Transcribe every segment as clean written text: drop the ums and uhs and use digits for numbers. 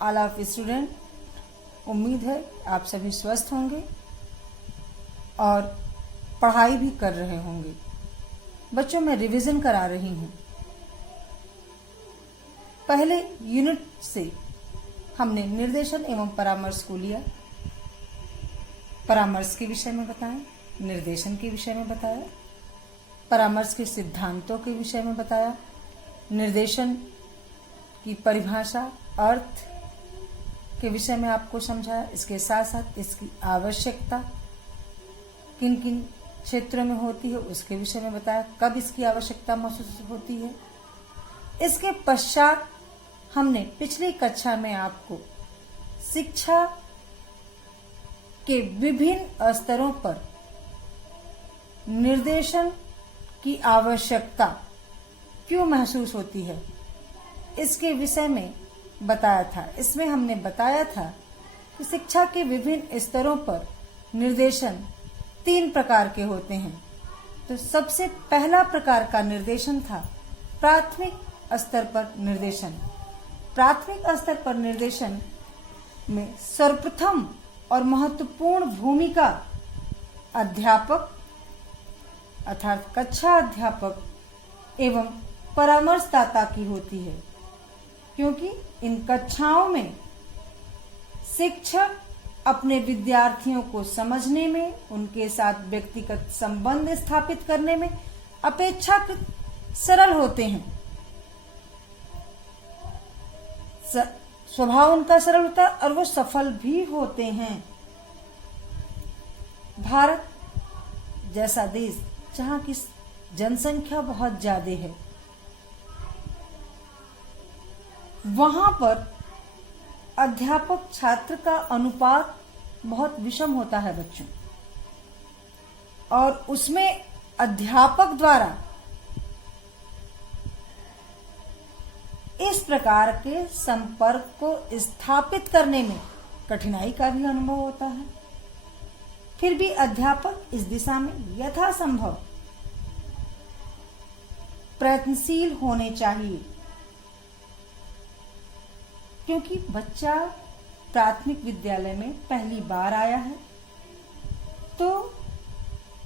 All of student, उम्मीद है आप सभी स्वस्थ होंगे और पढ़ाई भी कर रहे होंगे। बच्चों, मैं रिवीजन करा रही हूँ। पहले यूनिट से हमने निर्देशन एवं परामर्श को लिया, परामर्श के विषय में बताया, निर्देशन के विषय में बताया, परामर्श के सिद्धांतों के विषय में बताया, निर्देशन की परिभाषा, अर्थ के विषय में आपको समझाया। इसके साथ साथ इसकी आवश्यकता किन किन क्षेत्रों में होती है उसके विषय में बताया, कब इसकी आवश्यकता महसूस होती है। इसके पश्चात हमने पिछली कक्षा में आपको शिक्षा के विभिन्न स्तरों पर निर्देशन की आवश्यकता क्यों महसूस होती है इसके विषय में बताया था। इसमें हमने बताया था कि शिक्षा के विभिन्न स्तरों पर निर्देशन 3 प्रकार के होते हैं। तो सबसे पहला प्रकार का निर्देशन था प्राथमिक स्तर पर निर्देशन। प्राथमिक स्तर पर निर्देशन में सर्वप्रथम और महत्वपूर्ण भूमिका अध्यापक अर्थात कक्षा अध्यापक एवं परामर्शदाता की होती है, क्योंकि इन कक्षाओं में शिक्षक अपने विद्यार्थियों को समझने में, उनके साथ व्यक्तिगत संबंध स्थापित करने में अपेक्षाकृत सरल होते हैं। स्वभाव उनका सरल होता है और वो सफल भी होते हैं। भारत जैसा देश जहाँ की जनसंख्या बहुत ज्यादा है, वहां पर अध्यापक छात्र का अनुपात बहुत विषम होता है बच्चों, और उसमें अध्यापक द्वारा इस प्रकार के संपर्क को स्थापित करने में कठिनाई का भी अनुभव होता है। फिर भी अध्यापक इस दिशा में यथासंभव प्रयत्नशील होने चाहिए, क्योंकि बच्चा प्राथमिक विद्यालय में पहली बार आया है, तो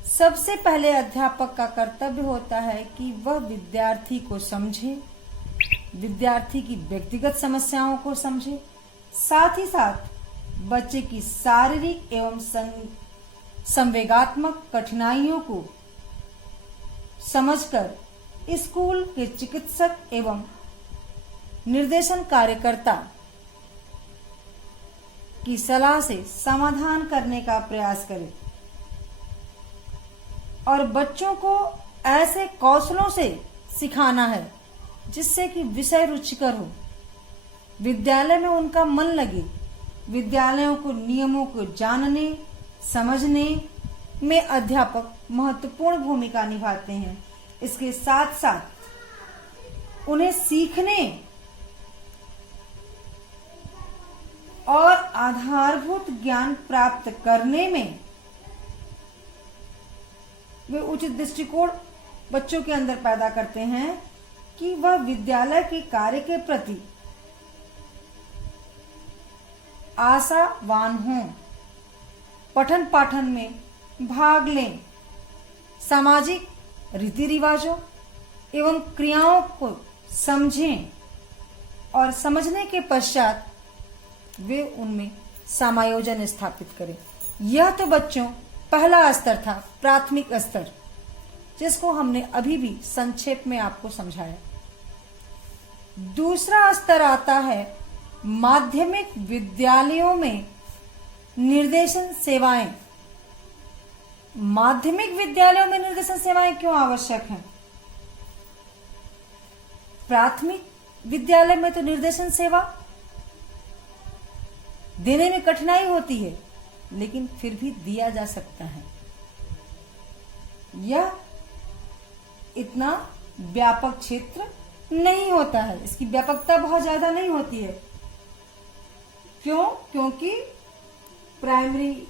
सबसे पहले अध्यापक का कर्तव्य होता है कि वह विद्यार्थी को समझे, विद्यार्थी की व्यक्तिगत समस्याओं को समझे, साथ ही साथ बच्चे की शारीरिक एवं संवेगात्मक कठिनाइयों को समझकर स्कूल के चिकित्सक एवं निर्देशन कार्यकर्ता की सलाह से समाधान करने का प्रयास करें और बच्चों को ऐसे कौशलों से सिखाना है जिससे कि विषय रुचिकर हो, विद्यालय में उनका मन लगे, विद्यालयों को नियमों को जानने समझने में अध्यापक महत्वपूर्ण भूमिका निभाते हैं। इसके साथ साथ उन्हें सीखने और आधारभूत ज्ञान प्राप्त करने में वे उचित दृष्टिकोण बच्चों के अंदर पैदा करते हैं कि वह विद्यालय के कार्य के प्रति आशावान हों, पठन पाठन में भाग लें, सामाजिक रीति रिवाजों एवं क्रियाओं को समझें और समझने के पश्चात वे उनमें समायोजन स्थापित करें। यह तो बच्चों पहला स्तर था, प्राथमिक स्तर, जिसको हमने अभी भी संक्षेप में आपको समझाया। दूसरा स्तर आता है माध्यमिक विद्यालयों में निर्देशन सेवाएं। माध्यमिक विद्यालयों में निर्देशन सेवाएं क्यों आवश्यक हैं? प्राथमिक विद्यालय में तो निर्देशन सेवा देने में कठिनाई होती है, लेकिन फिर भी दिया जा सकता है। यह इतना व्यापक क्षेत्र नहीं होता है, इसकी व्यापकता बहुत ज्यादा नहीं होती है। क्यों? क्योंकि प्राइमरी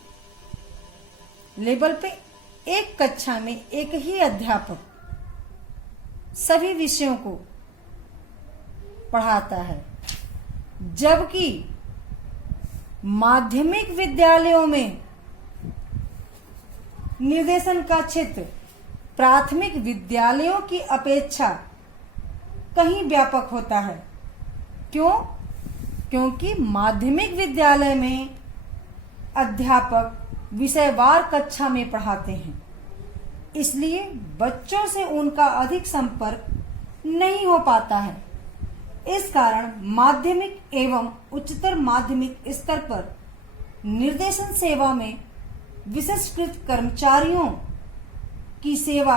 लेवल पे एक कक्षा में एक ही अध्यापक सभी विषयों को पढ़ाता है, जबकि माध्यमिक विद्यालयों में निर्देशन का क्षेत्र प्राथमिक विद्यालयों की अपेक्षा कहीं व्यापक होता है। क्यों? क्योंकि माध्यमिक विद्यालय में अध्यापक विषयवार कक्षा में पढ़ाते हैं, इसलिए बच्चों से उनका अधिक संपर्क नहीं हो पाता है। इस कारण माध्यमिक एवं उच्चतर माध्यमिक स्तर पर निर्देशन सेवा में विशिष्टकृत कर्मचारियों की सेवा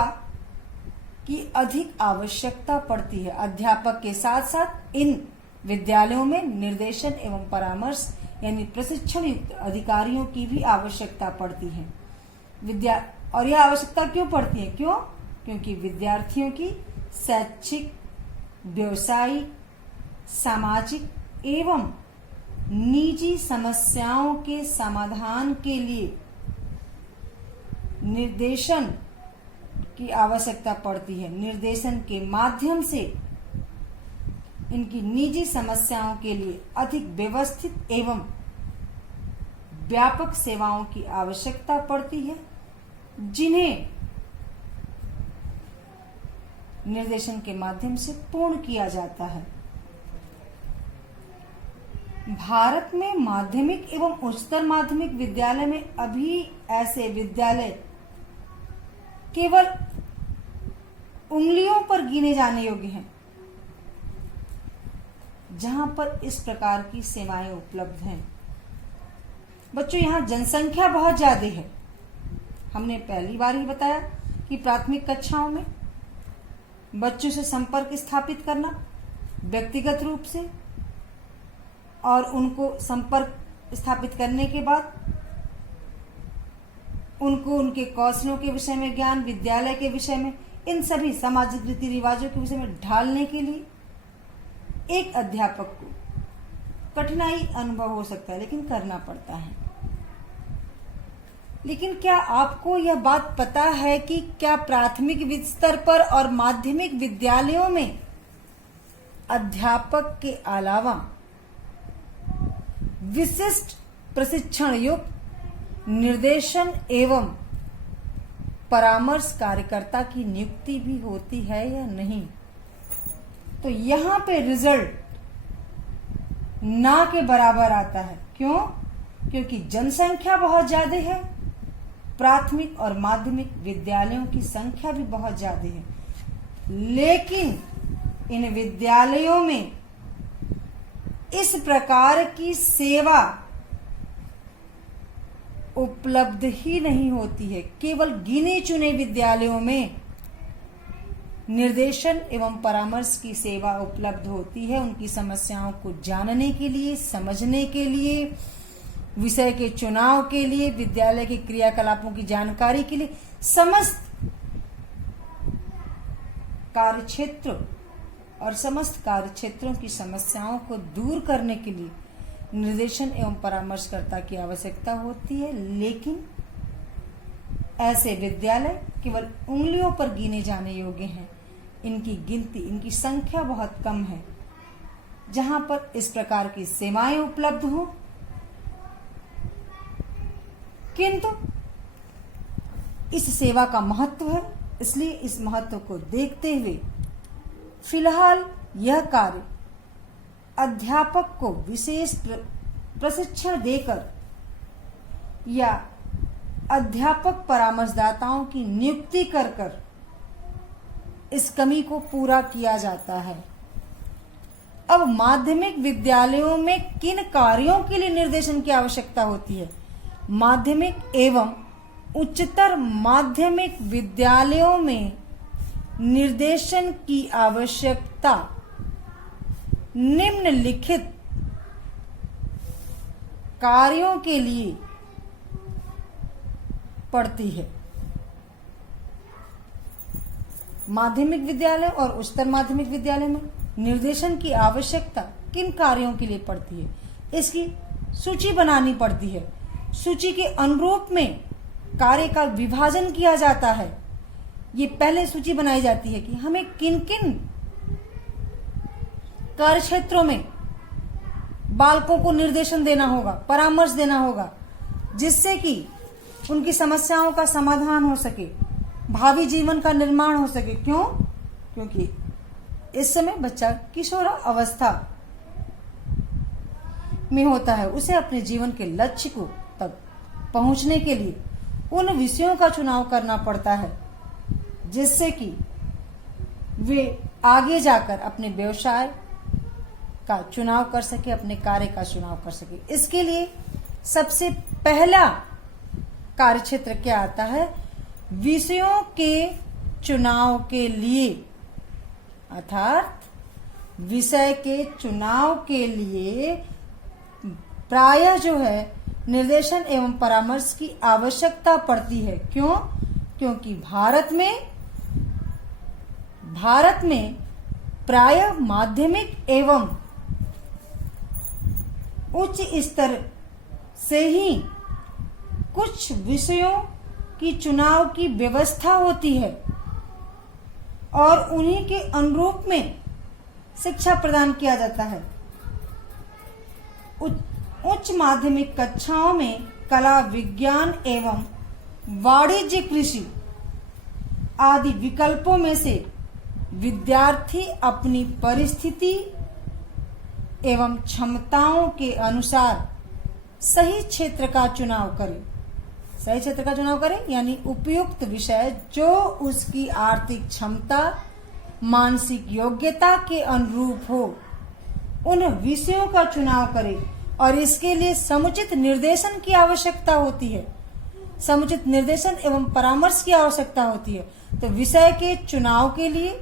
की अधिक आवश्यकता पड़ती है। अध्यापक के साथ साथ इन विद्यालयों में निर्देशन एवं परामर्श यानी प्रशिक्षण युक्त अधिकारियों की भी आवश्यकता पड़ती है। और यह आवश्यकता क्यों पड़ती है? क्योंकि विद्यार्थियों की शैक्षिक, व्यवसायिक, सामाजिक एवं निजी समस्याओं के समाधान के लिए निर्देशन की आवश्यकता पड़ती है। निर्देशन के माध्यम से इनकी निजी समस्याओं के लिए अधिक व्यवस्थित एवं व्यापक सेवाओं की आवश्यकता पड़ती है, जिन्हें निर्देशन के माध्यम से पूर्ण किया जाता है। भारत में माध्यमिक एवं उच्चतर माध्यमिक विद्यालय में अभी ऐसे विद्यालय केवल उंगलियों पर गिने जाने योग्य हैं, जहां पर इस प्रकार की सेवाएं उपलब्ध हैं। बच्चों, यहाँ जनसंख्या बहुत ज्यादा है। हमने पहली बार ही बताया कि प्राथमिक कक्षाओं में बच्चों से संपर्क स्थापित करना व्यक्तिगत रूप से, और उनको संपर्क स्थापित करने के बाद उनको उनके कौशलों के विषय में ज्ञान, विद्यालय के विषय में, इन सभी सामाजिक रीति रिवाजों के विषय में ढालने के लिए एक अध्यापक को कठिनाई अनुभव हो सकता है, लेकिन करना पड़ता है। लेकिन क्या आपको यह बात पता है कि क्या प्राथमिक स्तर पर और माध्यमिक विद्यालयों में अध्यापक के अलावा विशिष्ट प्रशिक्षण युक्त निर्देशन एवं परामर्श कार्यकर्ता की नियुक्ति भी होती है या नहीं? तो यहां पे रिजल्ट ना के बराबर आता है। क्यों? क्योंकि जनसंख्या बहुत ज्यादा है, प्राथमिक और माध्यमिक विद्यालयों की संख्या भी बहुत ज्यादा है, लेकिन इन विद्यालयों में इस प्रकार की सेवा उपलब्ध ही नहीं होती है। केवल गिने चुने विद्यालयों में निर्देशन एवं परामर्श की सेवा उपलब्ध होती है। उनकी समस्याओं को जानने के लिए, समझने के लिए, विषय के चुनाव के लिए, विद्यालय के क्रियाकलापों की जानकारी के लिए, समस्त कार्यक्षेत्र और समस्त कार्यक्षेत्रों की समस्याओं को दूर करने के लिए निर्देशन एवं परामर्शकर्ता की आवश्यकता होती है। लेकिन ऐसे विद्यालय केवल उंगलियों पर गिने जाने योग्य हैं। इनकी गिनती, इनकी संख्या बहुत कम है जहां पर इस प्रकार की सेवाएं उपलब्ध हो। किंतु इस सेवा का महत्व है, इसलिए इस महत्व को देखते हुए फिलहाल यह कार्य अध्यापक को विशेष प्रशिक्षण देकर या अध्यापक परामर्शदाताओं की नियुक्ति कर इस कमी को पूरा किया जाता है। अब माध्यमिक विद्यालयों में किन कार्यों के लिए निर्देशन की आवश्यकता होती है? माध्यमिक एवं उच्चतर माध्यमिक विद्यालयों में निर्देशन की आवश्यकता निम्नलिखित कार्यों के लिए पड़ती है। माध्यमिक विद्यालय और उच्चतर माध्यमिक विद्यालय में निर्देशन की आवश्यकता किन कार्यों के लिए पड़ती है, इसकी सूची बनानी पड़ती है। सूची के अनुरूप में कार्य का विभाजन किया जाता है। ये पहले सूची बनाई जाती है कि हमें किन किन कार्य क्षेत्रों में बालकों को निर्देशन देना होगा, परामर्श देना होगा, जिससे कि उनकी समस्याओं का समाधान हो सके, भावी जीवन का निर्माण हो सके। क्यों? क्योंकि इस समय बच्चा किशोर अवस्था में होता है। उसे अपने जीवन के लक्ष्य को तक पहुंचने के लिए उन विषयों का चुनाव करना पड़ता है, जिससे कि वे आगे जाकर अपने व्यवसाय का चुनाव कर सके, अपने कार्य का चुनाव कर सके। इसके लिए सबसे पहला कार्यक्षेत्र क्या आता है? विषयों के चुनाव के लिए, अर्थात विषय के चुनाव के लिए प्रायः जो है निर्देशन एवं परामर्श की आवश्यकता पड़ती है। क्यों? क्योंकि भारत में प्रायः माध्यमिक एवं उच्च स्तर से ही कुछ विषयों की चुनाव की व्यवस्था होती है और उन्हीं के अनुरूप में शिक्षा प्रदान किया जाता है। उच्च माध्यमिक कक्षाओं में कला, विज्ञान एवं वाणिज्य, कृषि आदि विकल्पों में से विद्यार्थी अपनी परिस्थिति एवं क्षमताओं के अनुसार सही क्षेत्र का चुनाव करे। सही क्षेत्र का चुनाव करे यानी उपयुक्त विषय जो उसकी आर्थिक क्षमता, मानसिक योग्यता के अनुरूप हो, उन विषयों का चुनाव करे। और इसके लिए समुचित निर्देशन की आवश्यकता होती है, समुचित निर्देशन एवं परामर्श की आवश्यकता होती है। तो विषय के चुनाव के लिए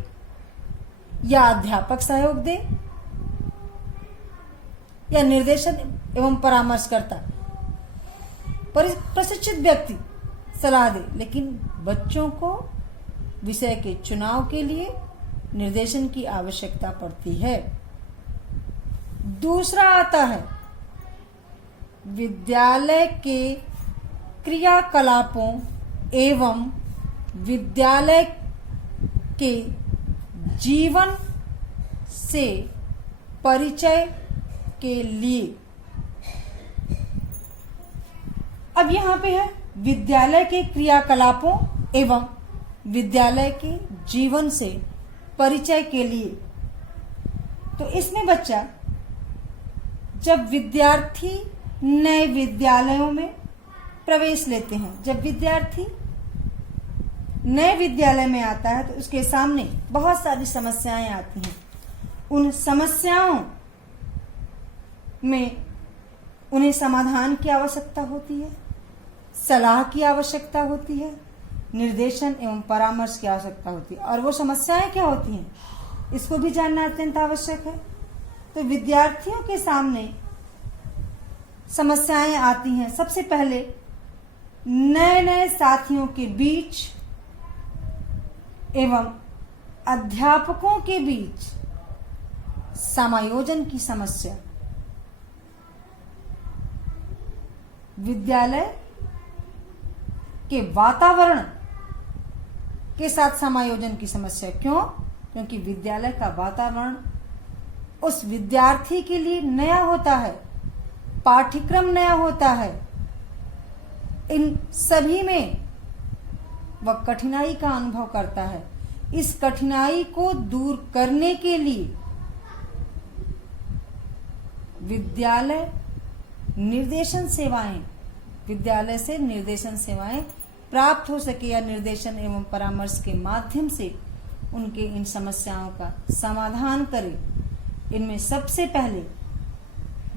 या अध्यापक सहयोग दे या निर्देशन एवं परामर्श करता प्रशिक्षित व्यक्ति सलाह दे, लेकिन बच्चों को विषय के चुनाव के लिए निर्देशन की आवश्यकता पड़ती है। दूसरा आता है विद्यालय के क्रियाकलापों एवं विद्यालय के जीवन से परिचय के लिए। अब यहाँ पे है विद्यालय के क्रियाकलापों एवं विद्यालय के जीवन से परिचय के लिए। तो इसमें बच्चा जब विद्यार्थी नए विद्यालयों में प्रवेश लेते हैं, जब विद्यार्थी नए विद्यालय में आता है तो उसके सामने बहुत सारी समस्याएं आती हैं। उन समस्याओं में उन्हें समाधान की आवश्यकता होती है, सलाह की आवश्यकता होती है, निर्देशन एवं परामर्श की आवश्यकता होती है। और वो समस्याएं क्या होती हैं, इसको भी जानना अत्यंत आवश्यक है। तो विद्यार्थियों के सामने समस्याएं आती हैं। सबसे पहले नए नए साथियों के बीच एवं अध्यापकों के बीच समायोजन की समस्या, विद्यालय के वातावरण के साथ समायोजन की समस्या। क्यों? क्योंकि विद्यालय का वातावरण उस विद्यार्थी के लिए नया होता है, पाठ्यक्रम नया होता है। इन सभी में वह कठिनाई का अनुभव करता है। इस कठिनाई को दूर करने के लिए विद्यालय निर्देशन सेवाएं, विद्यालय से निर्देशन सेवाएं प्राप्त हो सके या निर्देशन एवं परामर्श के माध्यम से उनके इन समस्याओं का समाधान करे। इनमें सबसे पहले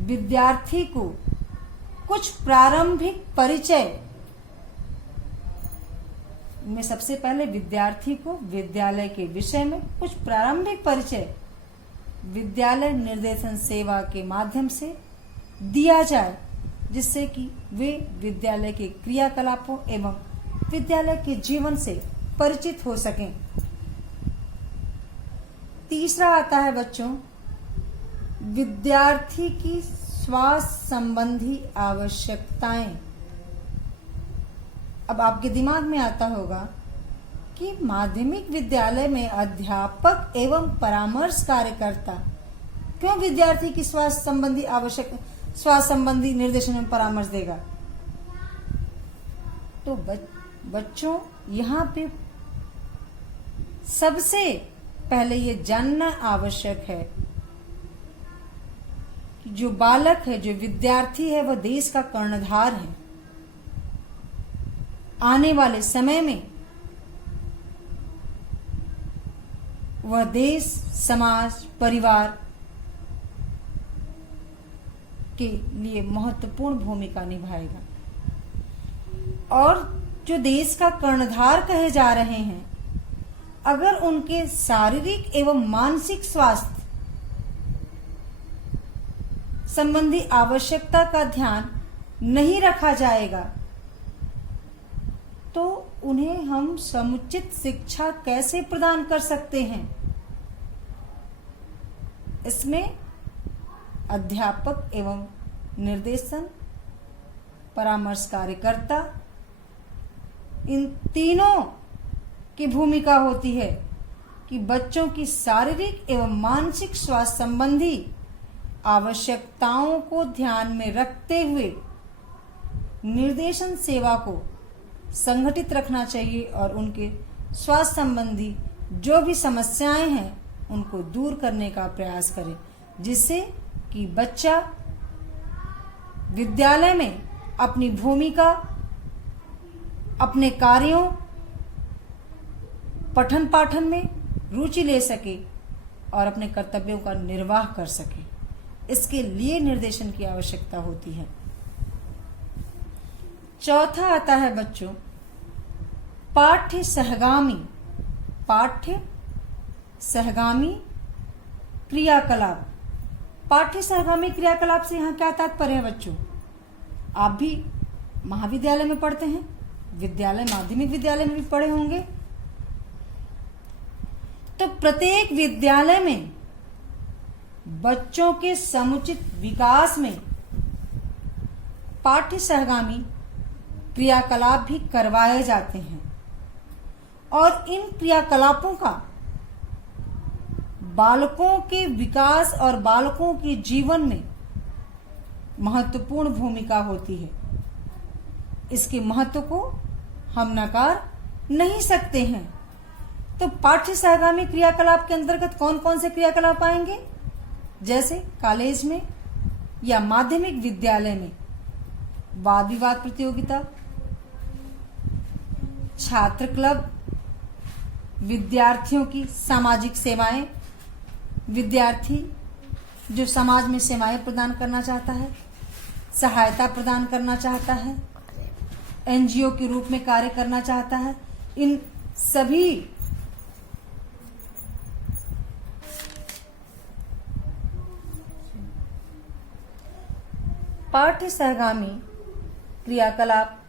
विद्यार्थी को कुछ प्रारंभिक परिचय, में सबसे पहले विद्यार्थी को विद्यालय के विषय में कुछ प्रारंभिक परिचय विद्यालय निर्देशन सेवा के माध्यम से दिया जाए, जिससे कि वे विद्यालय के क्रियाकलापों एवं विद्यालय के जीवन से परिचित हो सकें। तीसरा आता है बच्चों विद्यार्थी की स्वास्थ्य संबंधी आवश्यकताएं। अब आपके दिमाग में आता होगा कि माध्यमिक विद्यालय में अध्यापक एवं परामर्श कार्यकर्ता क्यों विद्यार्थी की स्वास्थ्य संबंधी निर्देशन एवं परामर्श देगा? तो बच्चों यहाँ पे सबसे पहले ये जानना आवश्यक है कि जो बालक है, जो विद्यार्थी है, वह देश का कर्णधार है। आने वाले समय में वह देश, समाज, परिवार के लिए महत्वपूर्ण भूमिका निभाएगा। और जो देश का कर्णधार कहे जा रहे हैं, अगर उनके शारीरिक एवं मानसिक स्वास्थ्य संबंधी आवश्यकता का ध्यान नहीं रखा जाएगा तो उन्हें हम समुचित शिक्षा कैसे प्रदान कर सकते हैं? इसमें अध्यापक एवं निर्देशन, परामर्श कार्यकर्ता, इन तीनों की भूमिका होती है कि बच्चों की शारीरिक एवं मानसिक स्वास्थ्य संबंधी आवश्यकताओं को ध्यान में रखते हुए निर्देशन सेवा को संगठित रखना चाहिए और उनके स्वास्थ्य संबंधी जो भी समस्याएं हैं उनको दूर करने का प्रयास करें, जिससे कि बच्चा विद्यालय में अपनी भूमिका, अपने कार्यों, पठन पाठन में रुचि ले सके और अपने कर्तव्यों का निर्वाह कर सके। इसके लिए निर्देशन की आवश्यकता होती है। चौथा आता है बच्चों पाठ्य सहगामी क्रियाकलाप। पाठ्य सहगामी क्रियाकलाप से यहाँ क्या तात्पर्य है बच्चों? आप भी महाविद्यालय में पढ़ते हैं, माध्यमिक विद्यालय में भी पढ़े होंगे। तो प्रत्येक विद्यालय में बच्चों के समुचित विकास में पाठ्य सहगामी क्रियाकलाप भी करवाए जाते हैं और इन क्रियाकलापों का बालकों के विकास और बालकों के जीवन में महत्वपूर्ण भूमिका होती है। इसके महत्व को हम नकार नहीं सकते हैं। तो पाठ्य सहगामी क्रियाकलाप के अंतर्गत कौन कौन से क्रियाकलाप आएंगे? जैसे कॉलेज में या माध्यमिक विद्यालय में वाद विवाद प्रतियोगिता, छात्र क्लब, विद्यार्थियों की सामाजिक सेवाएं, विद्यार्थी जो समाज में सेवाएं प्रदान करना चाहता है, सहायता प्रदान करना चाहता है, एनजीओ के रूप में कार्य करना चाहता है, इन सभी पाठ्य सहगामी क्रियाकलाप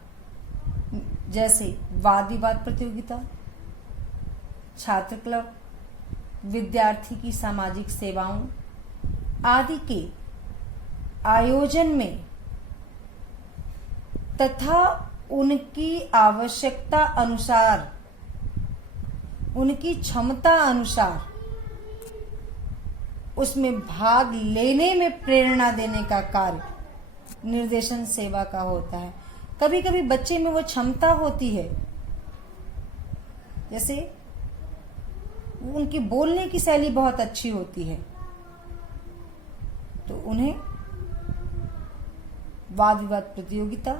जैसे वाद विवाद प्रतियोगिता, छात्र क्लब, विद्यार्थी की सामाजिक सेवाओं आदि के आयोजन में तथा उनकी आवश्यकता अनुसार, उनकी क्षमता अनुसार उसमें भाग लेने में प्रेरणा देने का कार्य निर्देशन सेवा का होता है। कभी कभी बच्चे में वो क्षमता होती है, जैसे उनकी बोलने की शैली बहुत अच्छी होती है, तो उन्हें वाद विवाद प्रतियोगिता,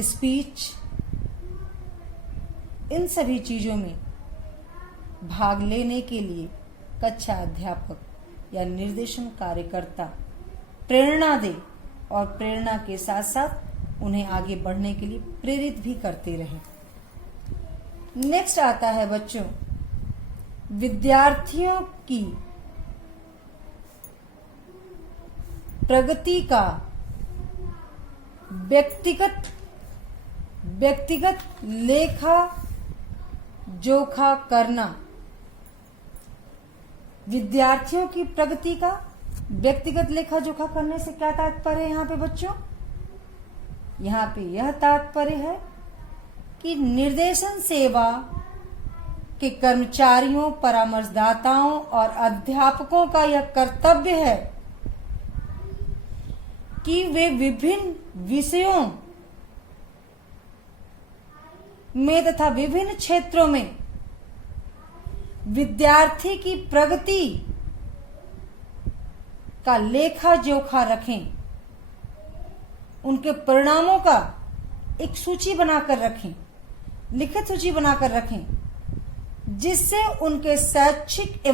स्पीच, इन सभी चीजों में भाग लेने के लिए कक्षा अध्यापक या निर्देशन कार्यकर्ता प्रेरणा दे और प्रेरणा के साथ साथ उन्हें आगे बढ़ने के लिए प्रेरित भी करते रहे। नेक्स्ट आता है बच्चों विद्यार्थियों की प्रगति का व्यक्तिगत लेखा जोखा करना। विद्यार्थियों की प्रगति का व्यक्तिगत लेखा जोखा करने से क्या तात्पर्य है यहाँ पे बच्चों? यहाँ पे यह तात्पर्य है कि निर्देशन सेवा कि कर्मचारियों, परामर्शदाताओं और अध्यापकों का यह कर्तव्य है कि वे विभिन्न विषयों में तथा विभिन्न क्षेत्रों में विद्यार्थी की प्रगति का लेखा जोखा रखें, उनके परिणामों का एक सूची बनाकर रखें, लिखित सूची बनाकर रखें, जिससे उनके शैक्षिक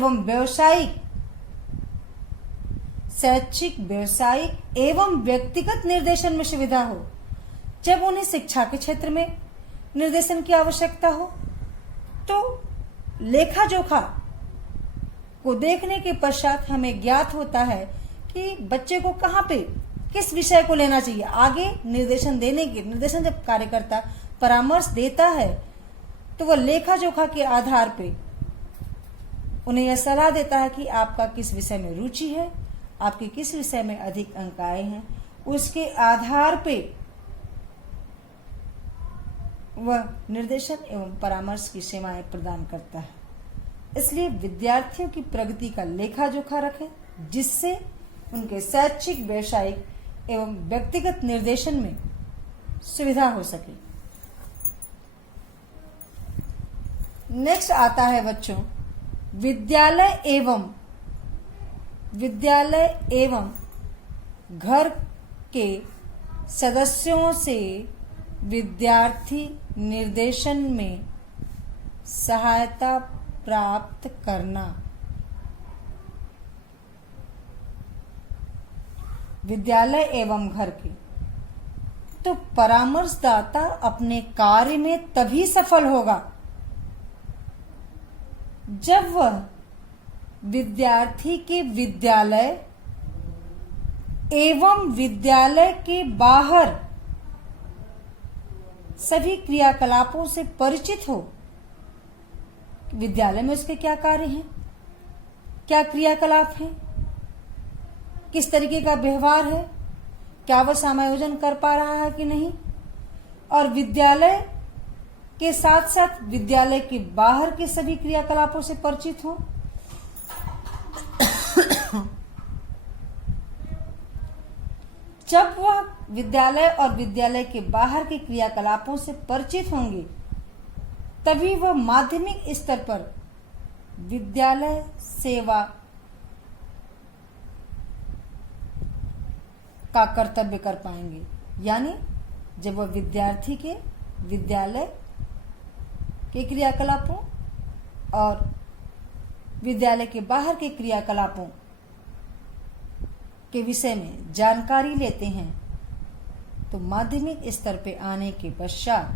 व्यावसायिक एवं व्यक्तिगत निर्देशन में सुविधा हो। जब उन्हें शिक्षा के क्षेत्र में निर्देशन की आवश्यकता हो तो लेखा जोखा को देखने के पश्चात हमें ज्ञात होता है कि बच्चे को कहाँ पे किस विषय को लेना चाहिए। आगे निर्देशन जब कार्यकर्ता परामर्श देता है तो वह लेखा जोखा के आधार पे उन्हें यह सलाह देता है कि आपका किस विषय में रुचि है, आपके किस विषय में अधिक अंक आए हैं, उसके आधार पे वह निर्देशन एवं परामर्श की सेवाएं प्रदान करता है। इसलिए विद्यार्थियों की प्रगति का लेखा जोखा रखें, जिससे उनके शैक्षिक, व्यावसायिक एवं व्यक्तिगत निर्देशन में सुविधा हो सके। नेक्स्ट आता है बच्चों, विद्यालय एवं घर के सदस्यों से विद्यार्थी निर्देशन में सहायता प्राप्त करना। विद्यालय एवं घर के तो परामर्शदाता अपने कार्य में तभी सफल होगा जब वह विद्यार्थी के विद्यालय एवं विद्यालय के बाहर सभी क्रियाकलापों से परिचित हो। विद्यालय में उसके क्या कार्य हैं, क्या क्रियाकलाप हैं, किस तरीके का व्यवहार है, क्या वह समायोजन कर पा रहा है कि नहीं, और विद्यालय के साथ साथ विद्यालय के बाहर के सभी क्रियाकलापों से परिचित हो। जब वह विद्यालय और विद्यालय के बाहर के क्रियाकलापों से परिचित होंगे तभी वह माध्यमिक स्तर पर विद्यालय सेवा का कर्तव्य कर पाएंगे। यानी जब वह विद्यार्थी के विद्यालय के क्रियाकलापों और विद्यालय के बाहर के क्रियाकलापों के विषय में जानकारी लेते हैं तो माध्यमिक स्तर पे आने के पश्चात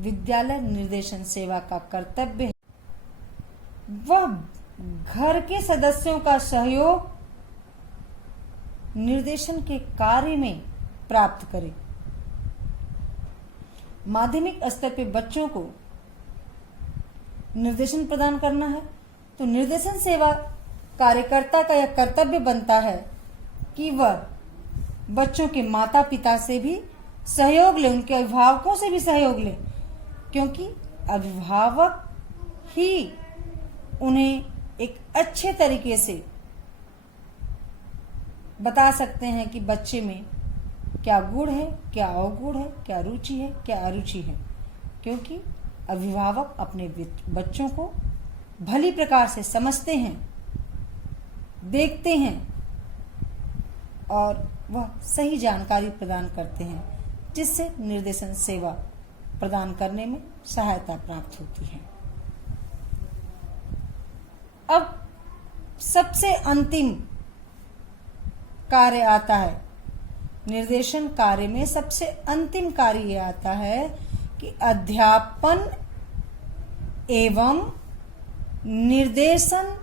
विद्यालय निर्देशन सेवा का कर्तव्य है वह घर के सदस्यों का सहयोग निर्देशन के कार्य में प्राप्त करे। माध्यमिक स्तर पे बच्चों को निर्देशन प्रदान करना है तो निर्देशन सेवा कार्यकर्ता का यह कर्तव्य बनता है कि वह बच्चों के माता पिता से भी सहयोग ले, उनके अभिभावकों से भी सहयोग ले, क्योंकि अभिभावक ही उन्हें एक अच्छे तरीके से बता सकते हैं कि बच्चे में क्या गुण है, क्या अवगुण है, क्या रुचि है, क्या अरुचि है, क्योंकि अभिभावक अपने बच्चों को भली प्रकार से समझते हैं, देखते हैं और वह सही जानकारी प्रदान करते हैं, जिससे निर्देशन सेवा प्रदान करने में सहायता प्राप्त होती है। अब सबसे अंतिम कार्य आता है, निर्देशन कार्य में सबसे अंतिम कार्य ये आता है कि अध्यापन एवं निर्देशन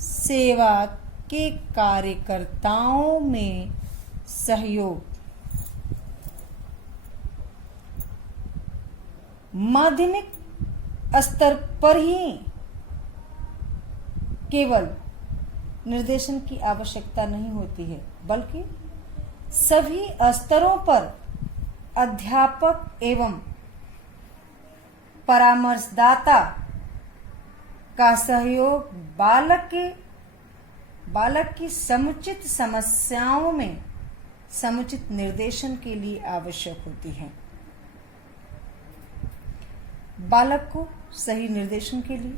सेवा के कार्यकर्ताओं में सहयोग। माध्यमिक स्तर पर ही केवल निर्देशन की आवश्यकता नहीं होती है, बल्कि सभी स्तरों पर अध्यापक एवं परामर्शदाता का सहयोग बालक की समुचित समस्याओं में समुचित निर्देशन के लिए आवश्यक होती है। बालक को सही निर्देशन के लिए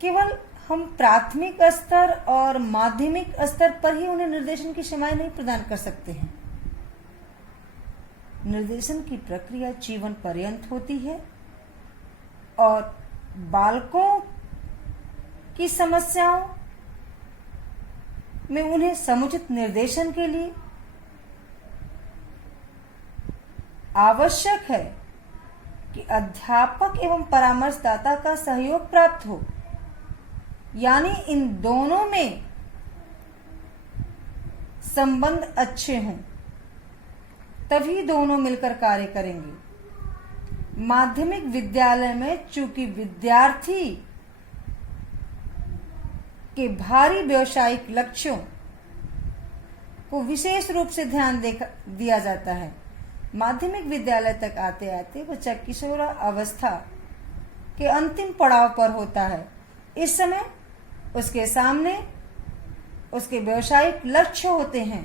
केवल हम प्राथमिक स्तर और माध्यमिक स्तर पर ही उन्हें निर्देशन की सेवाएं नहीं प्रदान कर सकते हैं। निर्देशन की प्रक्रिया जीवन पर्यंत होती है और बालकों की समस्याओं में उन्हें समुचित निर्देशन के लिए आवश्यक है कि अध्यापक एवं परामर्शदाता का सहयोग प्राप्त हो, यानी इन दोनों में संबंध अच्छे हों, तभी दोनों मिलकर कार्य करेंगे। माध्यमिक विद्यालय में चूंकि विद्यार्थी के भारी व्यवसायिक लक्ष्यों को विशेष रूप से ध्यान दिया जाता है, माध्यमिक विद्यालय तक आते आते बच्चा किशोर अवस्था के अंतिम पड़ाव पर होता है। इस समय उसके सामने उसके व्यवसायिक लक्ष्य होते हैं।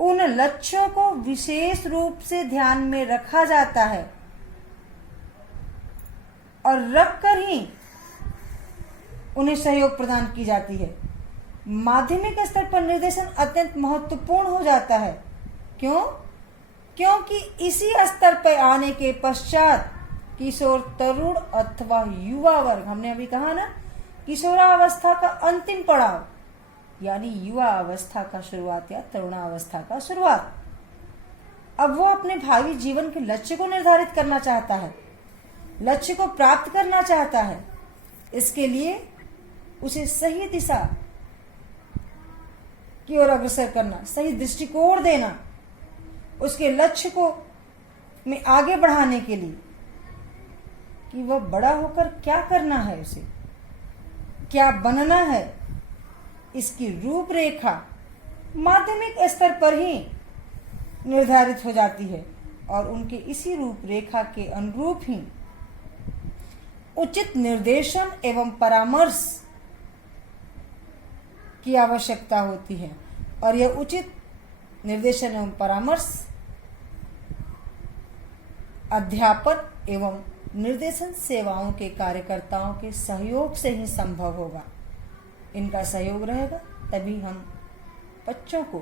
उन लक्ष्यों को विशेष रूप से ध्यान में रखा जाता है और रखकर ही उन्हें सहयोग प्रदान की जाती है। माध्यमिक स्तर पर निर्देशन अत्यंत महत्वपूर्ण हो जाता है। क्यों? क्योंकि इसी स्तर पर आने के पश्चात किशोर तरुण अथवा युवा वर्ग, हमने अभी कहा ना, किशोरावस्था का अंतिम पड़ाव यानी युवा अवस्था का शुरुआत या तरुणावस्था का शुरुआत। अब वो अपने भावी जीवन के लक्ष्य को निर्धारित करना चाहता है, लक्ष्य को प्राप्त करना चाहता है। इसके लिए उसे सही दिशा की ओर अग्रसर करना, सही दृष्टिकोण देना, उसके लक्ष्य को में आगे बढ़ाने के लिए कि वह बड़ा होकर क्या करना है, उसे क्या बनना है, इसकी रूपरेखा माध्यमिक स्तर पर ही निर्धारित हो जाती है और उनके इसी रूपरेखा के अनुरूप ही उचित निर्देशन एवं परामर्श की आवश्यकता होती है। और यह उचित निर्देशन एवं परामर्श अध्यापन एवं निर्देशन सेवाओं के कार्यकर्ताओं के सहयोग से ही संभव होगा। इनका सहयोग रहेगा तभी हम बच्चों को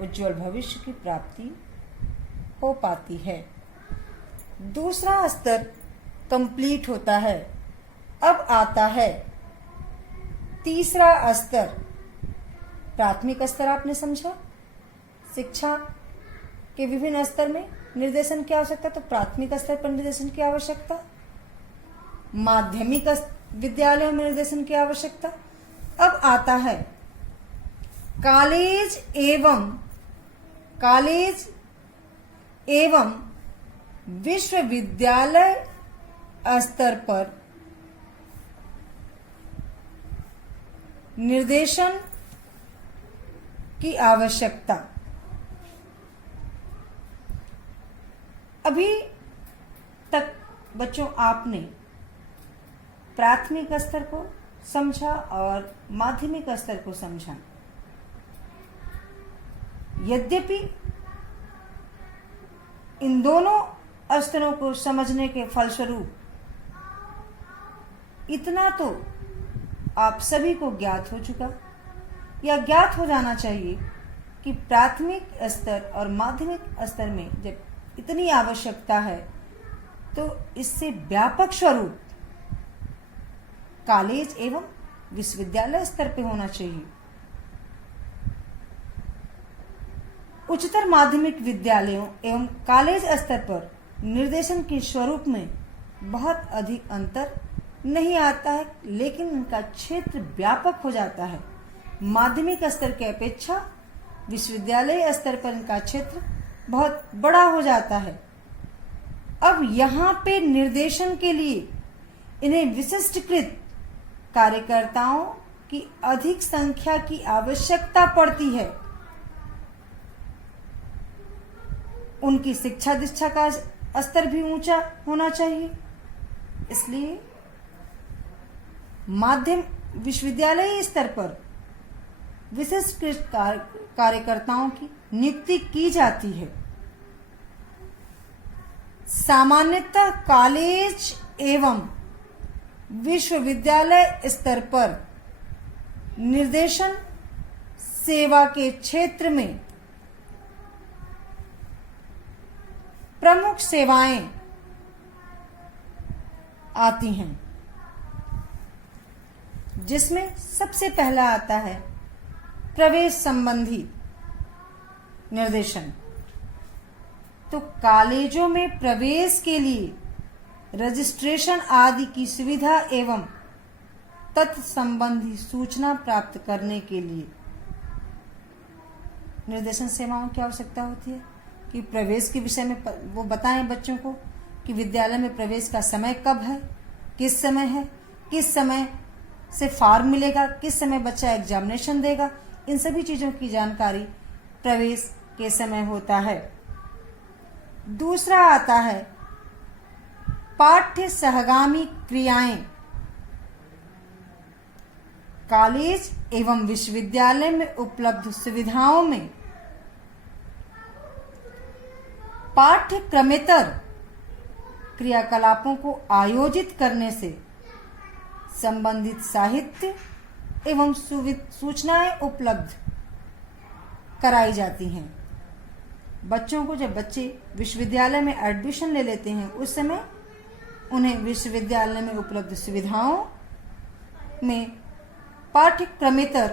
उज्जवल भविष्य की प्राप्ति हो पाती है। दूसरा स्तर कंप्लीट होता है। अब आता है तीसरा स्तर। प्राथमिक स्तर आपने समझा, शिक्षा के विभिन्न स्तर में निर्देशन की आवश्यकता, तो प्राथमिक स्तर पर निर्देशन की आवश्यकता, माध्यमिक विद्यालयों में निर्देशन की आवश्यकता। अब आता है कॉलेज एवं विश्वविद्यालय स्तर पर निर्देशन की आवश्यकता। अभी तक बच्चों आपने प्राथमिक स्तर को समझा और माध्यमिक स्तर को समझा। यद्यपि इन दोनों स्तरों को समझने के फलस्वरूप इतना तो आप सभी को ज्ञात हो चुका या ज्ञात हो जाना चाहिए कि प्राथमिक स्तर और माध्यमिक स्तर में जब इतनी आवश्यकता है तो इससे व्यापक स्वरूप कॉलेज एवं विश्वविद्यालय स्तर पे होना चाहिए। उच्चतर माध्यमिक विद्यालयों एवं कॉलेज स्तर पर निर्देशन के स्वरूप में बहुत अधिक अंतर नहीं आता है, लेकिन इनका क्षेत्र व्यापक हो जाता है। माध्यमिक स्तर के अपेक्षा विश्वविद्यालय स्तर पर इनका क्षेत्र बहुत बड़ा हो जाता है। अब यहाँ पे निर्देशन के लिए इन्हें विशिष्टकृत कार्यकर्ताओं की अधिक संख्या की आवश्यकता पड़ती है। उनकी शिक्षा दीक्षा का स्तर भी ऊंचा होना चाहिए। इसलिए माध्यम विश्वविद्यालय स्तर पर विशिष्ट कार्यकर्ताओं की नियुक्ति की जाती है। सामान्यतः कॉलेज एवं विश्वविद्यालय स्तर पर निर्देशन सेवा के क्षेत्र में प्रमुख सेवाएं आती हैं, जिसमें सबसे पहला आता है प्रवेश संबंधी निर्देशन। तो कॉलेजों में प्रवेश के लिए रजिस्ट्रेशन आदि की सुविधा एवं तत्संबंधी सूचना प्राप्त करने के लिए निर्देशन सेवाओं की आवश्यकता होती है कि प्रवेश के विषय में वो बताएं बच्चों को कि विद्यालय में प्रवेश का समय कब है, किस समय है, किस समय से फॉर्म मिलेगा, किस समय बच्चा एग्जामिनेशन देगा। इन सभी चीजों की जानकारी प्रवेश के समय होता है। दूसरा आता है पाठ्य सहगामी क्रियाएं। कॉलेज एवं विश्वविद्यालय में उपलब्ध सुविधाओं में पाठ्यक्रमेतर क्रियाकलापों को आयोजित करने से संबंधित साहित्य एवं सूचनाएं उपलब्ध कराई जाती हैं। बच्चों को जब बच्चे विश्वविद्यालय में एडमिशन ले लेते हैं उस समय उन्हें विश्वविद्यालय में उपलब्ध सुविधाओं में पाठ्यक्रमेतर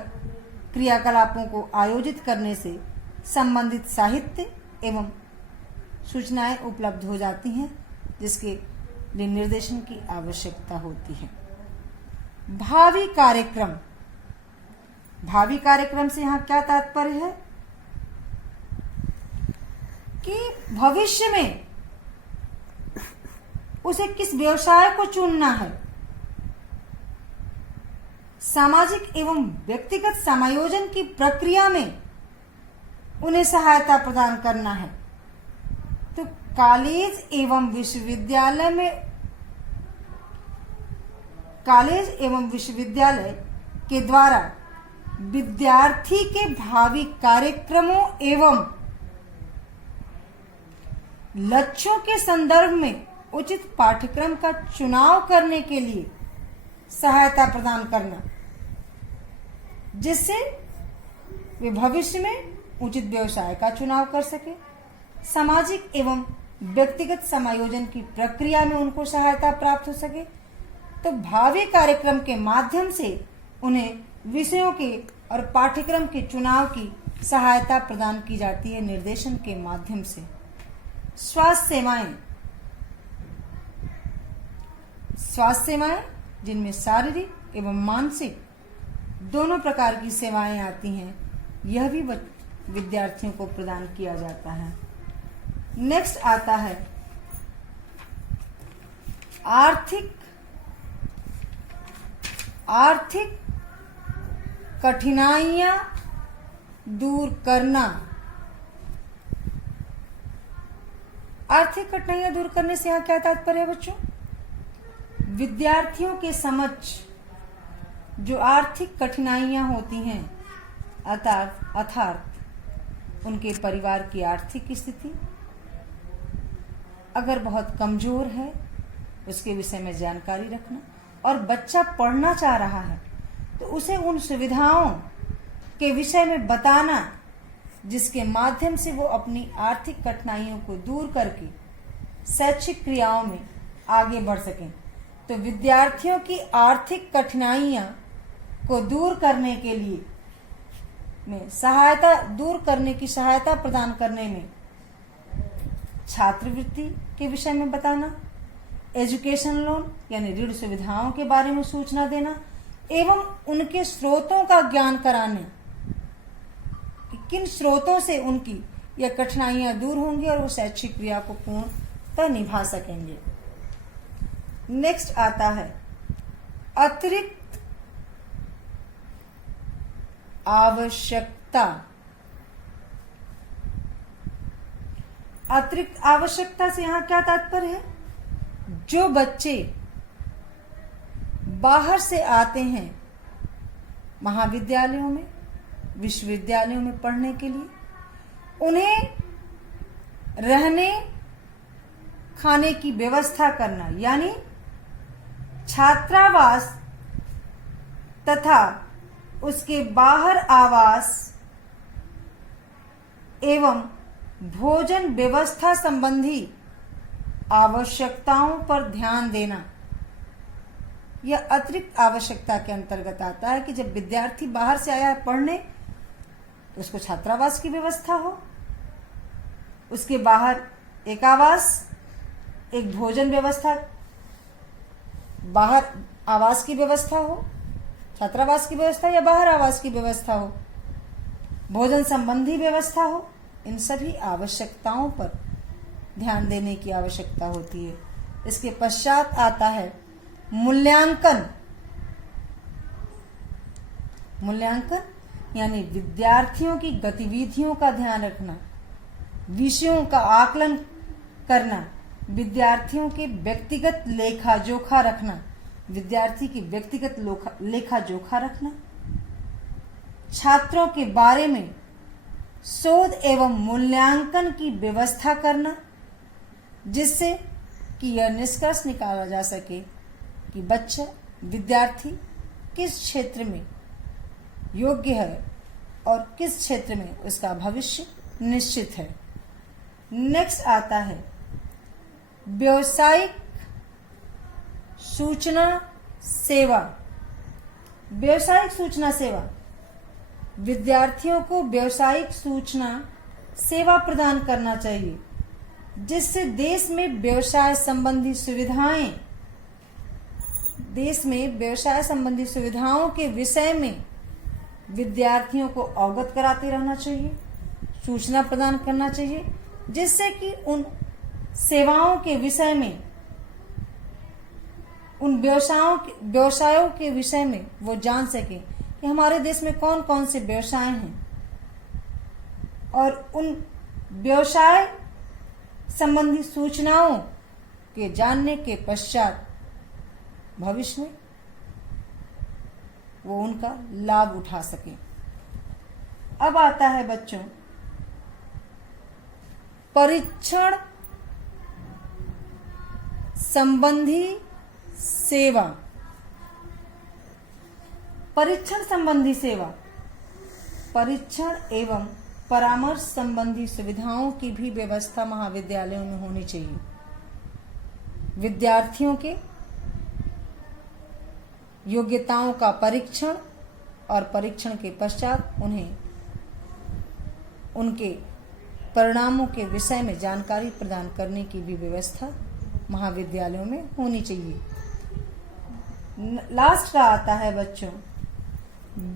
क्रियाकलापों को आयोजित करने से संबंधित साहित्य एवं सूचनाएं उपलब्ध हो जाती हैं, जिसके लिए निर्देशन की आवश्यकता होती है। भावी कार्यक्रम। भावी कार्यक्रम से यहाँ क्या तात्पर्य है कि भविष्य में उसे किस व्यवसाय को चुनना है, सामाजिक एवं व्यक्तिगत समायोजन की प्रक्रिया में उन्हें सहायता प्रदान करना है। तो कॉलेज एवं विश्वविद्यालय के द्वारा विद्यार्थी के भावी कार्यक्रमों एवं लक्ष्यों के संदर्भ में उचित पाठ्यक्रम का चुनाव करने के लिए सहायता प्रदान करना, जिससे वे भविष्य में उचित व्यवसाय का चुनाव कर सके। सामाजिक एवं व्यक्तिगत समायोजन की प्रक्रिया में उनको सहायता प्राप्त हो सके। तो भावी कार्यक्रम के माध्यम से उन्हें विषयों के और पाठ्यक्रम के चुनाव की सहायता प्रदान की जाती है निर्देशन के माध्यम से। स्वास्थ्य सेवाएं। स्वास्थ्य सेवाएं जिनमें शारीरिक एवं मानसिक दोनों प्रकार की सेवाएं आती हैं, यह भी विद्यार्थियों को प्रदान किया जाता है। नेक्स्ट आता है आर्थिक कठिनाइयां दूर करना। आर्थिक कठिनाइयां दूर करने से यहाँ क्या तात्पर्य है बच्चों? विद्यार्थियों के समक्ष जो आर्थिक कठिनाइयां होती हैं अर्थात उनके परिवार की आर्थिक स्थिति अगर बहुत कमजोर है उसके विषय में जानकारी रखना, और बच्चा पढ़ना चाह रहा है तो उसे उन सुविधाओं के विषय में बताना जिसके माध्यम से वो अपनी आर्थिक कठिनाइयों को दूर करके शैक्षिक क्रियाओं में आगे बढ़ सकें। तो विद्यार्थियों की आर्थिक कठिनाइयां को दूर करने के लिए सहायता प्रदान करने में छात्रवृत्ति के विषय में बताना, एजुकेशन लोन यानी ऋण सुविधाओं के बारे में सूचना देना एवं उनके स्रोतों का ज्ञान कराने कि किन स्रोतों से उनकी यह कठिनाइयां दूर होंगी और वो शैक्षिक क्रिया को पूर्णतः निभा सकेंगे। नेक्स्ट आता है अतिरिक्त आवश्यकता। अतिरिक्त आवश्यकता से यहां क्या तात्पर्य है? जो बच्चे बाहर से आते हैं महाविद्यालयों में, विश्वविद्यालयों में पढ़ने के लिए, उन्हें रहने खाने की व्यवस्था करना, यानी छात्रावास तथा उसके बाहर आवास एवं भोजन व्यवस्था संबंधी आवश्यकताओं पर ध्यान देना। यह अतिरिक्त आवश्यकता के अंतर्गत आता है कि जब विद्यार्थी बाहर से आया है पढ़ने तो उसको छात्रावास की व्यवस्था हो, उसके बाहर एक आवास, एक भोजन व्यवस्था, बाहर आवास की व्यवस्था हो, छात्रावास की व्यवस्था या बाहर आवास की व्यवस्था हो, भोजन संबंधी व्यवस्था हो। इन सभी आवश्यकताओं पर ध्यान देने की आवश्यकता होती है। इसके पश्चात आता है मूल्यांकन। मूल्यांकन यानी विद्यार्थियों की गतिविधियों का ध्यान रखना, विषयों का आकलन करना, विद्यार्थियों के व्यक्तिगत लेखा जोखा रखना, विद्यार्थी की व्यक्तिगत लेखा जोखा रखना, छात्रों के बारे में शोध एवं मूल्यांकन की व्यवस्था करना, जिससे कि यह निष्कर्ष निकाला जा सके कि बच्चा, विद्यार्थी किस क्षेत्र में योग्य है और किस क्षेत्र में उसका भविष्य निश्चित है। नेक्स्ट आता है व्यावसायिक सूचना सेवा। व्यावसायिक सूचना सेवा विद्यार्थियों को व्यावसायिक सूचना सेवा प्रदान करना चाहिए, जिससे देश में व्यवसाय संबंधी सुविधाओं के विषय में विद्यार्थियों को अवगत कराते रहना चाहिए, सूचना प्रदान करना चाहिए, जिससे कि उन सेवाओं के विषय में, उन व्यवसायों के विषय में वो जान सके कि हमारे देश में कौन कौन से व्यवसाय हैं, और उन व्यवसाय संबंधी सूचनाओं के जानने के पश्चात भविष्य में वो उनका लाभ उठा सके। अब आता है बच्चों परीक्षण संबंधी सेवा। परीक्षण संबंधी सेवा परीक्षण एवं परामर्श संबंधी सुविधाओं की भी व्यवस्था महाविद्यालयों में होनी चाहिए। विद्यार्थियों के योग्यताओं का परीक्षण और परीक्षण के पश्चात उन्हें उनके परिणामों के विषय में जानकारी प्रदान करने की भी व्यवस्था महाविद्यालयों में होनी चाहिए। लास्ट का आता है बच्चों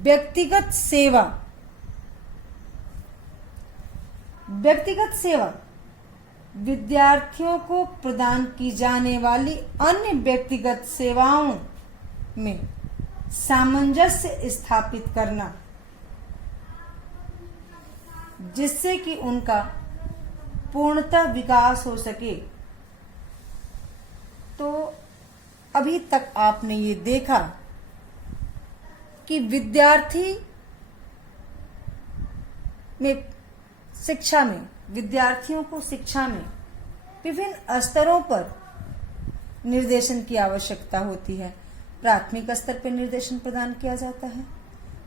व्यक्तिगत सेवा। व्यक्तिगत सेवा विद्यार्थियों को प्रदान की जाने वाली अन्य व्यक्तिगत सेवाओं में सामंजस्य स्थापित करना, जिससे कि उनका पूर्णतः विकास हो सके। तो अभी तक आपने ये देखा कि विद्यार्थी में शिक्षा में, विद्यार्थियों को शिक्षा में विभिन्न स्तरों पर निर्देशन की आवश्यकता होती है। प्राथमिक स्तर पर निर्देशन प्रदान किया जाता है,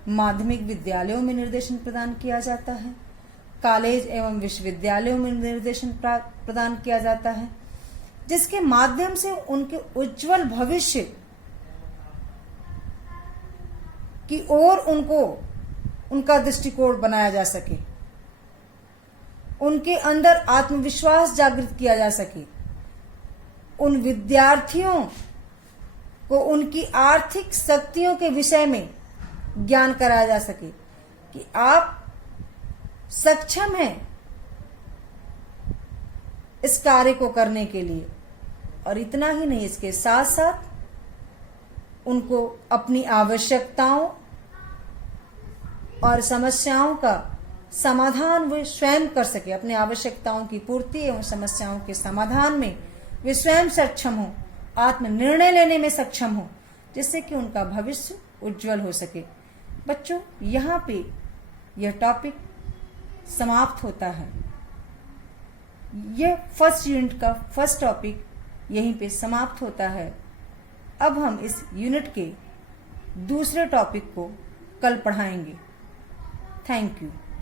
माध्यमिक विद्यालयों में निर्देशन प्रदान किया जाता है, कॉलेज एवं विश्वविद्यालयों में निर्देशन प्रदान किया जाता है, जिसके माध्यम से उनके उज्जवल भविष्य की ओर उनका दृष्टिकोण बनाया जा सके, उनके अंदर आत्मविश्वास जागृत किया जा सके, उन विद्यार्थियों को उनकी आर्थिक शक्तियों के विषय में ज्ञान कराया जा सके कि आप सक्षम हैं इस कार्य को करने के लिए। और इतना ही नहीं, इसके साथ साथ उनको अपनी आवश्यकताओं और समस्याओं का समाधान वे स्वयं कर सके। अपनी आवश्यकताओं की पूर्ति एवं समस्याओं के समाधान में वे स्वयं सक्षम हो, आत्मनिर्णय लेने में सक्षम हो, जिससे कि उनका भविष्य उज्जवल हो सके। बच्चों, यहाँ पे यह टॉपिक समाप्त होता है। यह फर्स्ट यूनिट का फर्स्ट टॉपिक यहीं पे समाप्त होता है। अब हम इस यूनिट के दूसरे टॉपिक को कल पढ़ाएंगे। Thank you.